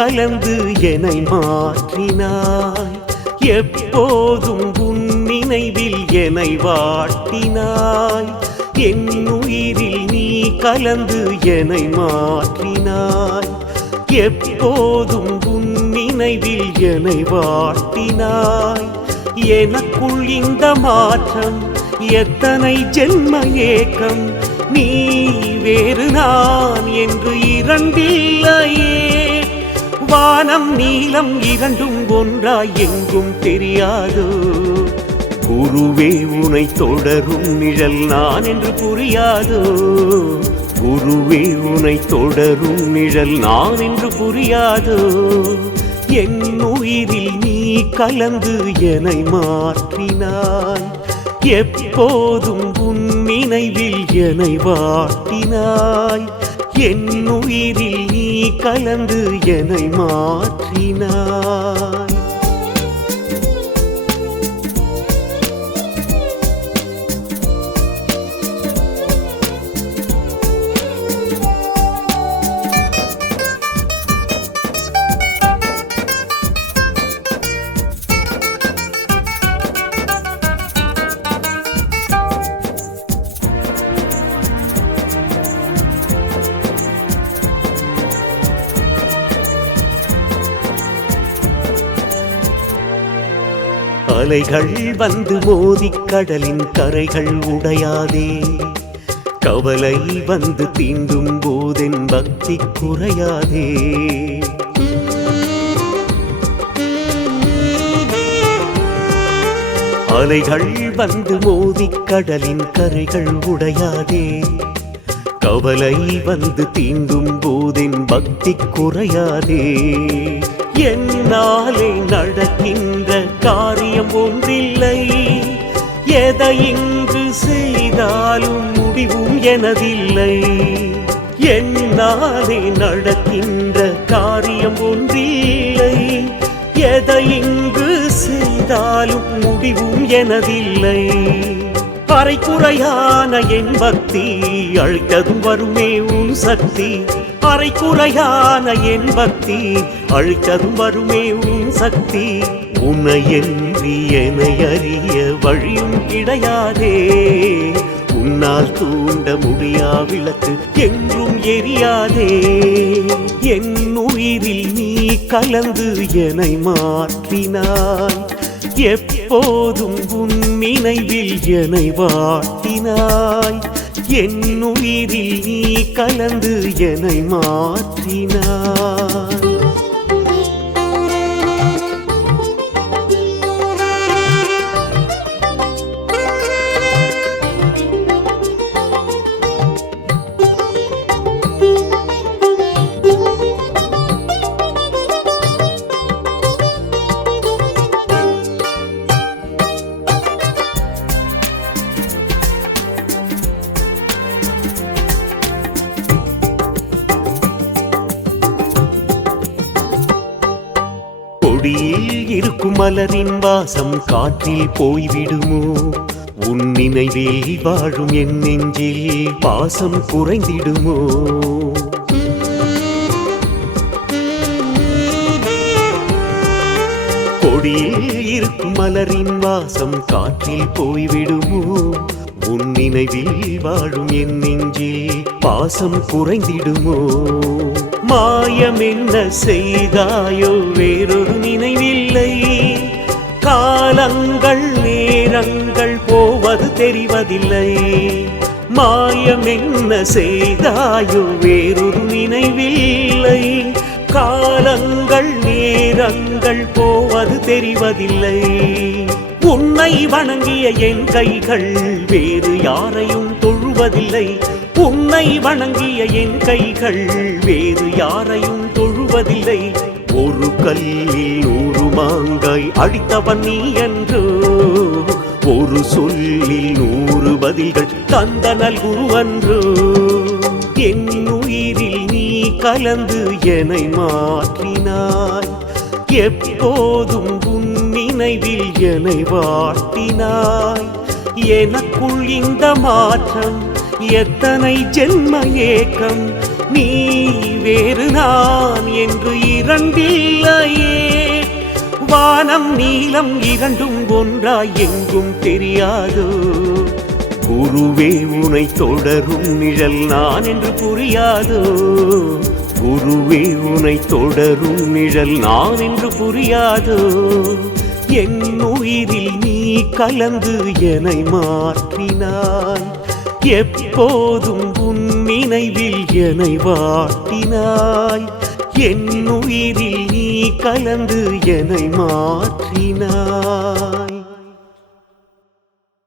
கலந்து என்னை மாற்றினாய். எப்போதும் உன் நினைவில் என்னை வாட்டினாய். என் உயிரில் நீ கலந்து என்னை மாற்றினாய். எப்போதும் உன் நினைவில் என்னை வாட்டினாய். எனக்குள் இந்த மாற்றம் எத்தனை ஜென்ம ஏக்கம். நீ வேறு நான் என்று இரண்டில்லையே. வானம் நீலம் இரண்டும் ஒன்றாய் எங்கும் தெரியாதோ. குருவே உனை தொடரும் நிழல் நான் என்று புரியாதோ. குருவே உனை தொடரும் நிழல் நான் என்று புரியாதோ. என் உயிரில் நீ கலந்து என்னை மாற்றினாய். எப்போதும் உன் நினைவில் என்னை வாட்டினாய். என் உயிரில் நீ கலந்து என்னை மாற்றினாய். அலைகள் வந்து மோதிக் கடலின் கரைகள் உடையாதே. கவலை வந்து தீண்டும் போதென் பக்தி குறையாதே. அலைகள் வந்து மோதிக் கடலின் கரைகள் உடையாதே. கவலை வந்து தீண்டும் போதென் பக்தி குறையாதே. என்னாலே நடக்கின்ற காரியம் ஒன்றில்லை. எதை இங்கு செய்தாலும் முடிவும் எனதில்லை. என்னாலே நடக்கின்ற காரியம் ஒன்றில்லை. எதை இங்கு செய்தாலும் முடிவும் எனதில்லை. அரைக்குறையான என் பக்தி அழித்ததும் வருமே உன் சக்தி. அரைக்குறையான என் பக்தி அழித்ததும் வருமே உன் சக்தி. உன்னையன்றி என்னை அறிய வழியும் கிடையாதே. உன்னால் தூண்ட முடியா விளக்கு என்றும் எரியாதே. என் உயிரில் நீ கலந்து என்னை மாற்றினாய். எப்போதும் உன் நினைவில் என்னை வாட்டினாய். என் உயிரில் நீ கலந்து என்னை மாற்றினாய். கொடியில் இருக்கும் மலரின் வாசம் காற்றில் போய்விடுமோ. உன் நினைவில் வாழும் என் நெஞ்சில் பாசம் குறைந்திடுமோ. கொடியில் இருக்கும் மலரின் வாசம் காற்றில் போய்விடுமோ. உன் நினைவில் வாழும் என் நெஞ்சில் பாசம் குறைந்திடுமோ. மாயம் என்ன செய்தாயோ வேறொரு நினைவில்லை. காலங்கள் நேரங்கள் போவது தெரிவதில்லை. மாயம் என்ன செய்தாயோ வேறொரு நினைவில்லை. காலங்கள் நேரங்கள் போவது தெரிவதில்லை. உன்னை வணங்கிய என் கைகள் வேறு யாரையும் தொழுவதில்லை. உன்னை வணங்கிய என் கைகள் வேறு யாரையும் தொழுவதில்லை. ஒரு கல்லில் 100 மாங்காய் அடித்தவன் நீ என்றோ. ஒரு சொல்லில் 100 பதில்கள் தந்தனல் குருவன்றோ. என் உயிரில் நீ கலந்து என்னை மாற்றினாய். எப்போதும் உன் நினைவில் என்னை வாட்டினாய். எனக்குள் இந்த மாற்றம் எத்தனை ஜென்ம ஏக்கம். நீ வேறு நான் என்று இரண்டில்லையே. வானம் நீலம் இரண்டும் ஒன்றாய் எங்கும் தெரியாதோ. குருவே உனை தொடரும் நிழல் நான் என்று புரியாதோ. குருவே உனை தொடரும் நிழல் நான் என்று புரியாதோ. என் உயிரில் நீ கலந்து என்னை மாற்றினாய். எப்போதும் உன் நினைவில் என்னை வாட்டினாய். என் உயிரில் நீ கலந்து என்னை மாற்றினாய்.